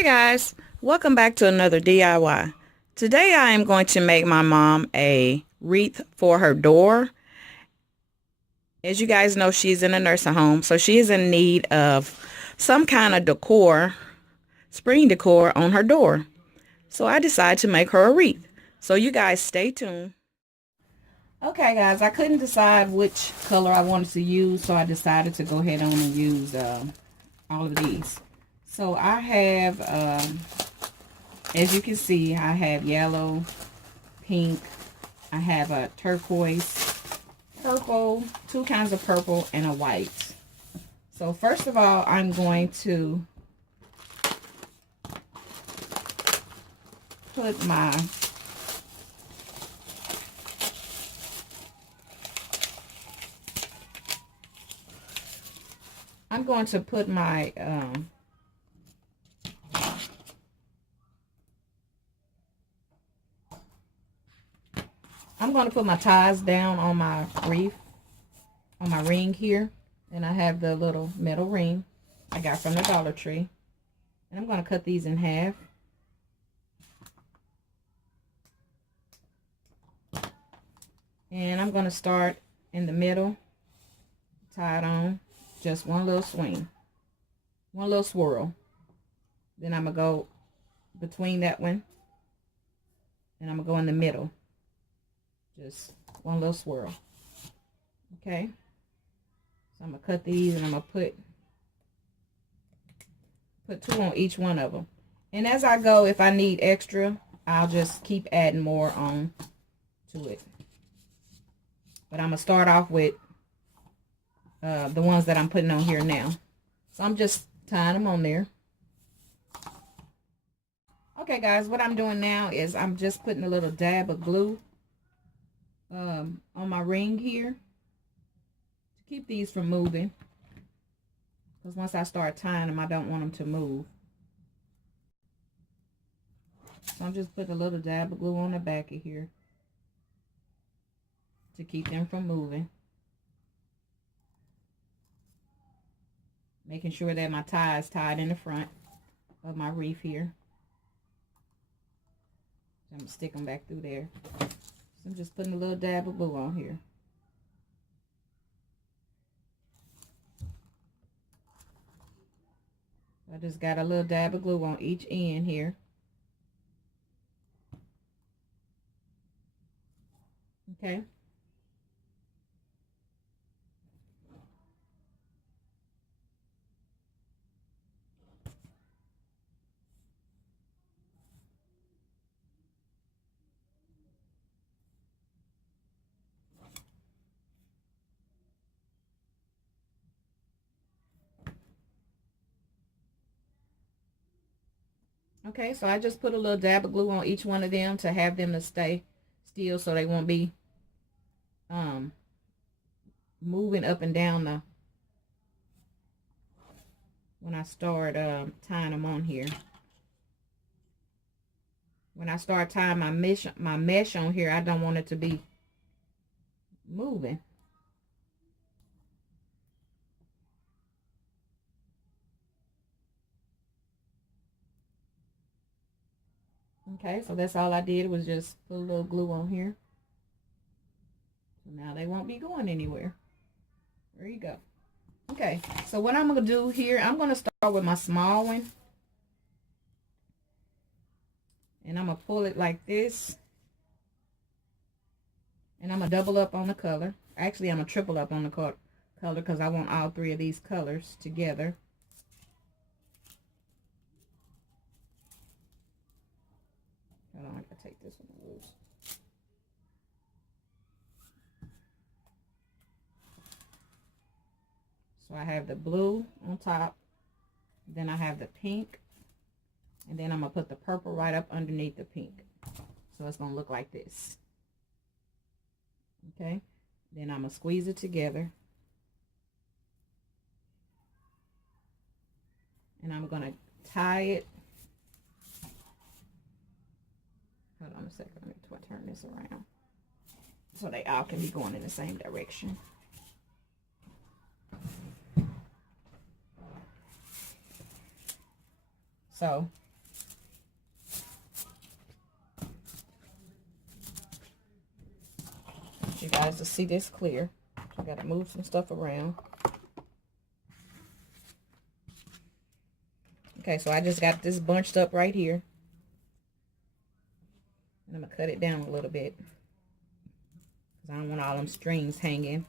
Hey guys, welcome back to another DIY. Today I am going to make my mom a wreath for her door. As you guys know, she's in a nursing home, so she is in need of some kind of decor, spring decor on her door. So I decided to make her a wreath. So you guys stay tuned. Okay guys, I couldn't decide which color I wanted to use, so I decided to go ahead on and use all of these. So I have, as you can see, I have yellow, pink, I have a turquoise, purple, two kinds of purple, and a white. So first of all, I'm going to put my I'm going to put my ties down on my wreath, on my ring here. And I have the little metal ring I got from the Dollar Tree. And I'm going to cut these in half. And I'm going to start in the middle, tie it on, just one little swing, one little swirl. Then I'm going to go between that one, and I'm going to go in the middle. Just one little swirl. Okay. So I'm going to cut these, and I'm going to put two on each one of them. And as I go, if I need extra, I'll just keep adding more on to it. But I'm going to start off with the ones that I'm putting on here now. So I'm just tying them on there. Okay guys, what I'm doing now is I'm just putting a little dab of glue on my ring here to keep these from moving, because once I start tying them, I don't want them to move. So I'm just putting a little dab of glue on the back of here to keep them from moving, making sure that my tie is tied in the front of my wreath here. I'm going to stick them back through there. So I'm just putting a little dab of glue on here. I just got a little dab of glue on each end here. Okay. Okay, so I just put a little dab of glue on each one of them to have them to stay still, so they won't be moving up and down when I start tying them on here. When I start tying my mesh on here, I don't want it to be moving. Okay, so that's all I did, was just put a little glue on here. So now they won't be going anywhere. There you go. Okay, so what I'm going to do here, I'm going to start with my small one. And I'm going to pull it like this. And I'm going to double up on the color. Actually, I'm going to triple up on the color because I want all three of these colors together. Hold on, I gotta take this one loose. So I have the blue on top, then I have the pink, and then I'm gonna put the purple right up underneath the pink. So it's gonna look like this. Okay, then I'm gonna squeeze it together, and I'm gonna tie it. Hold on a second, let me turn this around so they all can be going in the same direction. So want you guys to see this clear. So I got to move some stuff around. Okay, so I just got this bunched up right here. And I'm going to cut it down a little bit, because I don't want all them strings hanging.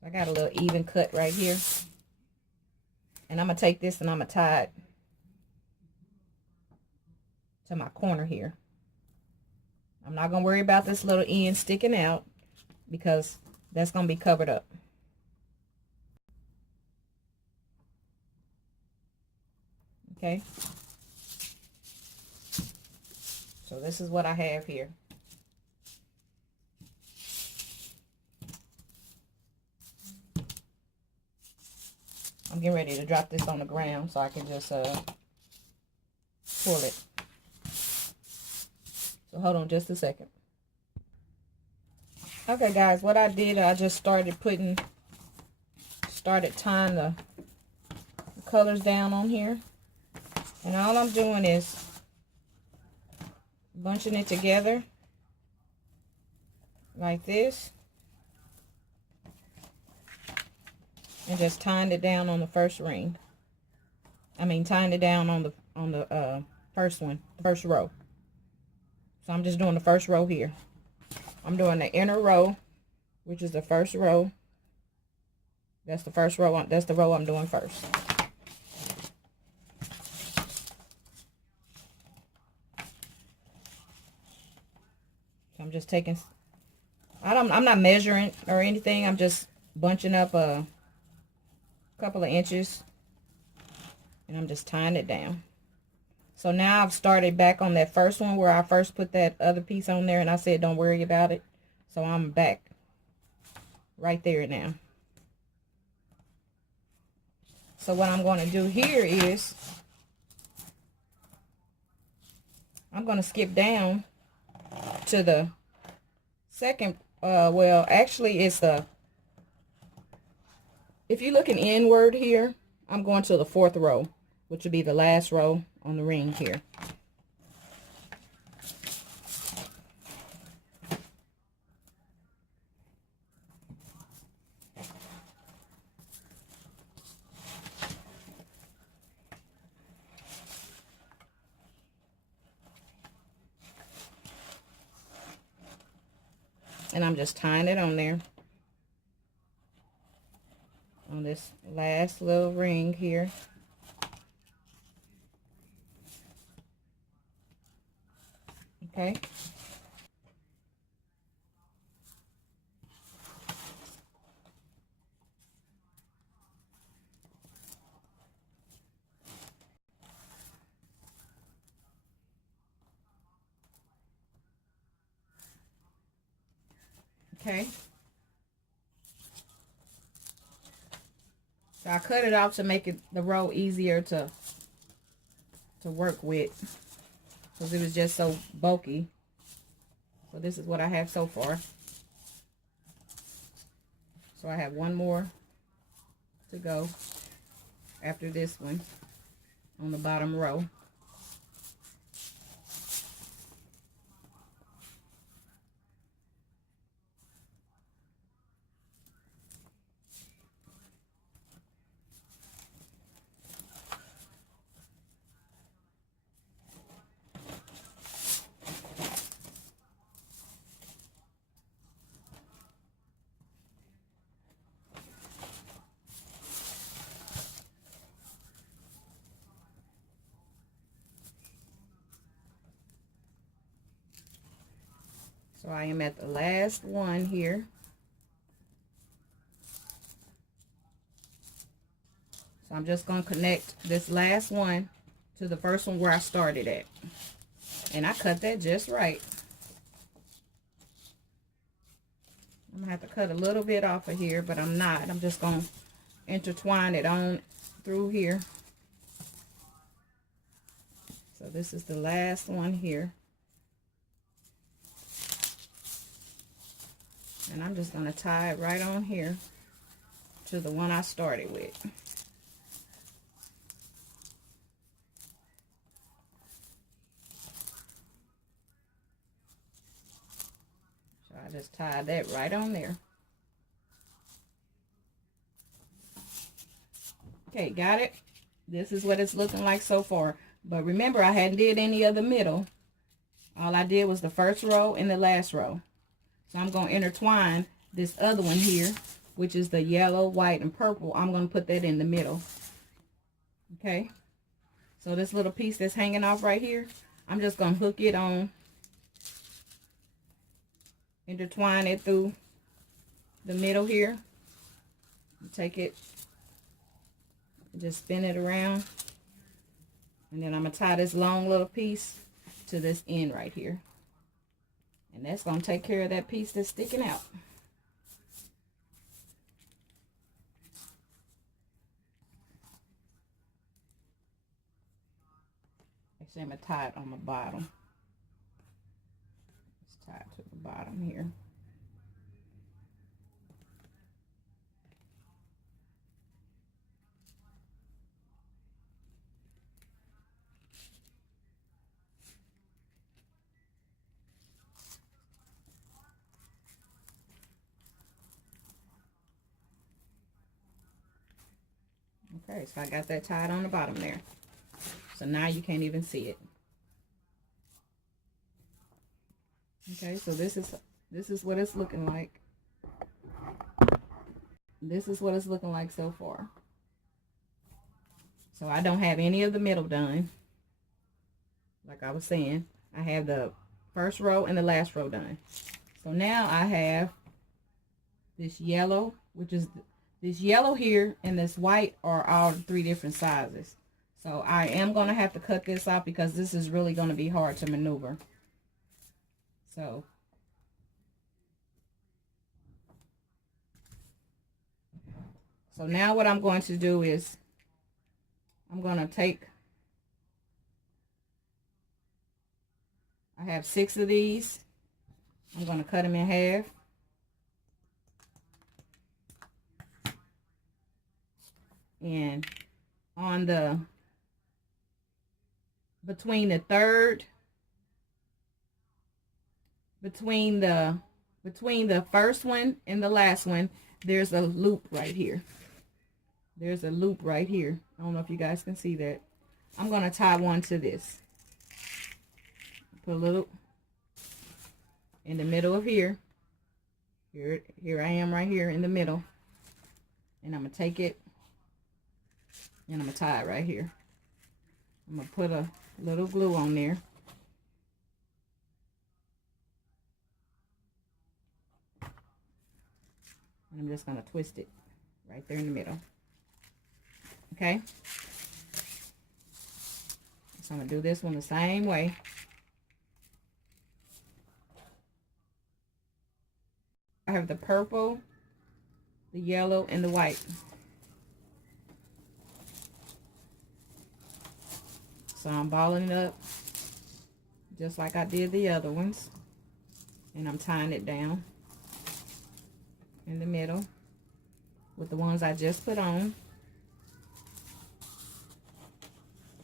So I got a little even cut right here. And I'm going to take this and I'm going to tie it to my corner here. I'm not going to worry about this little end sticking out, because that's going to be covered up. Okay. So this is what I have here. I'm getting ready to drop this on the ground so I can just pull it. So hold on just a second. Okay guys, what I did, I just started tying the colors down on here. And all I'm doing is bunching it together like this. And just tying it down on the first ring. Tying it down on the first one, the first row. So I'm just doing the first row here. I'm doing the inner row, which is the first row. That's the first row. That's the row I'm doing first. So I'm just taking. I'm not measuring or anything. I'm just bunching up a couple of inches, and I'm just tying it down. So now I've started back on that first one where I first put that other piece on there and I said don't worry about it. So I'm back right there now. So what I'm going to do here is I'm going to skip down to the second, well actually it's if you're looking inward here, I'm going to the fourth row, which would be the last row on the ring here. And I'm just tying it on there, on this last little ring here. Okay. Okay. So I cut it off to make the row easier to work with, because it was just so bulky. So this is what I have so far. So I have one more to go after this one on the bottom row. So I am at the last one here. So I'm just going to connect this last one to the first one where I started at. And I cut that just right. I'm going to have to cut a little bit off of here, but I'm not. I'm just going to intertwine it on through here. So this is the last one here. And I'm just going to tie it right on here to the one I started with. So I just tie that right on there. Okay, got it? This is what it's looking like so far. But remember, I hadn't did any of the middle. All I did was the first row and the last row. So I'm going to intertwine this other one here, which is the yellow, white, and purple. I'm going to put that in the middle. Okay? So this little piece that's hanging off right here, I'm just going to hook it on, intertwine it through the middle here. Take it, just spin it around. And then I'm going to tie this long little piece to this end right here. And that's going to take care of that piece that's sticking out. Actually, I'm going to tie it on the bottom. Let's tie it to the bottom here. Okay, so I got that tied on the bottom there. So now you can't even see it. Okay, so this is what it's looking like. This is what it's looking like so far. So I don't have any of the middle done. Like I was saying, I have the first row and the last row done. So now I have this yellow, which is this yellow here, and this white are all 3 different sizes. So I am going to have to cut this off because this is really going to be hard to maneuver. So now what I'm going to do is I'm going to take, I have 6 of these. I'm going to cut them in half. And on the, between the first one and the last one, there's a loop right here. There's a loop right here. I don't know if you guys can see that. I'm going to tie one to this. Put a little in the middle of here. Here I am right here in the middle. And I'm going to take it and I'm going to tie it right here. I'm going to put a little glue on there. And I'm just going to twist it right there in the middle. Okay? So I'm going to do this one the same way. I have the purple, the yellow, and the white. So I'm balling it up just like I did the other ones. And I'm tying it down in the middle with the ones I just put on.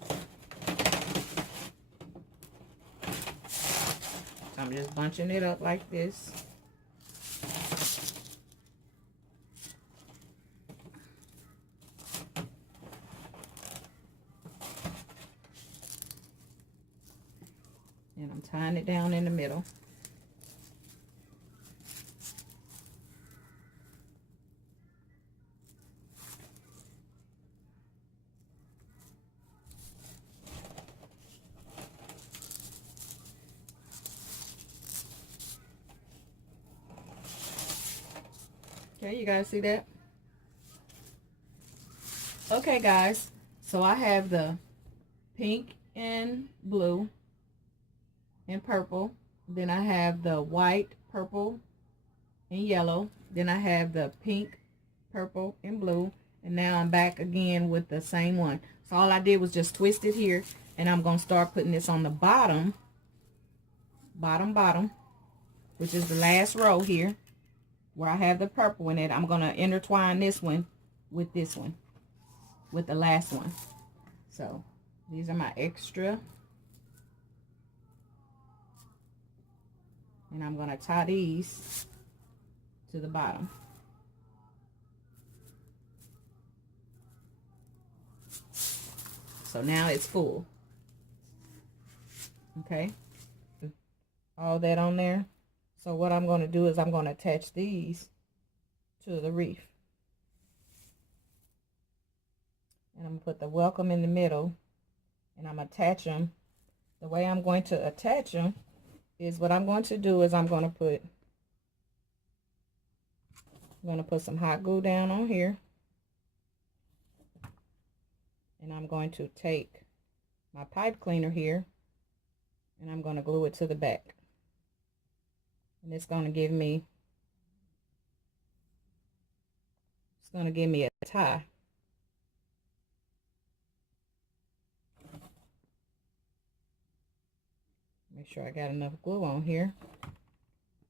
So I'm just bunching it up like this. And I'm tying it down in the middle. Okay, you guys see that? Okay, guys, so I have the pink and blue and purple. Then I have the white, purple, and yellow. Then I have the pink, purple, and blue. And now I'm back again with the same one. So all I did was just twist it here. And I'm going to start putting this on the bottom, which is the last row here, where I have the purple in it. I'm going to intertwine this one with this one, with the last one. So these are my extra And I'm going to tie these to the bottom. So now it's full. Okay. All that on there. So what I'm going to do is I'm going to attach these to the wreath. And I'm going to put the welcome in the middle. And I'm going to attach them. The way I'm going to attach them is what I'm going to do is I'm going to put some hot glue down on here. And I'm going to take my pipe cleaner here and I'm going to glue it to the back. And it's going to give me a tie. Make sure I got enough glue on here.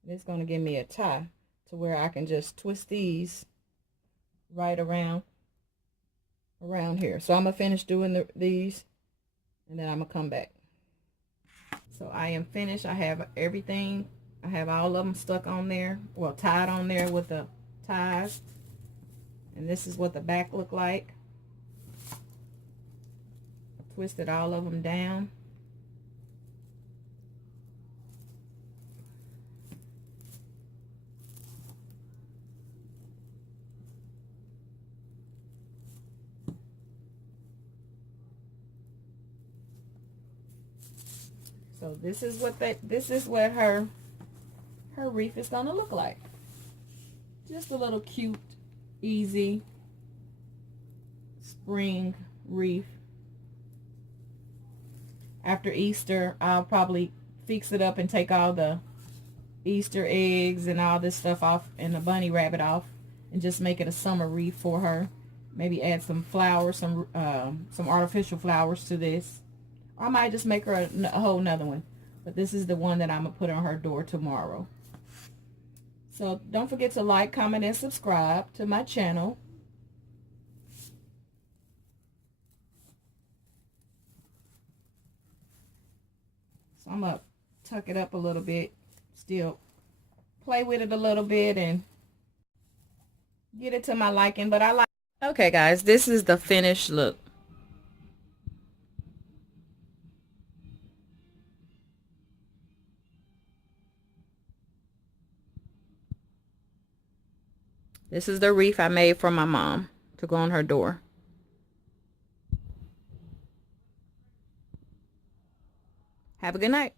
It's going to give me a tie to where I can just twist these right around here. So I'm going to finish doing these and then I'm going to come back. So I am finished. I have everything. I have all of them stuck on there. Well, tied on there with the ties. And this is what the back look like. I twisted all of them down. So this is what her wreath is gonna look like. Just a little cute, easy spring wreath. After Easter, I'll probably fix it up and take all the Easter eggs and all this stuff off and the bunny rabbit off and just make it a summer wreath for her. Maybe add some flowers, some artificial flowers to this. I might just make her a whole nother one. But this is the one that I'm going to put on her door tomorrow. So don't forget to like, comment, and subscribe to my channel. So I'm going to tuck it up a little bit. Still play with it a little bit and get it to my liking. But I like. Okay, guys, this is the finished look. This is the wreath I made for my mom to go on her door. Have a good night.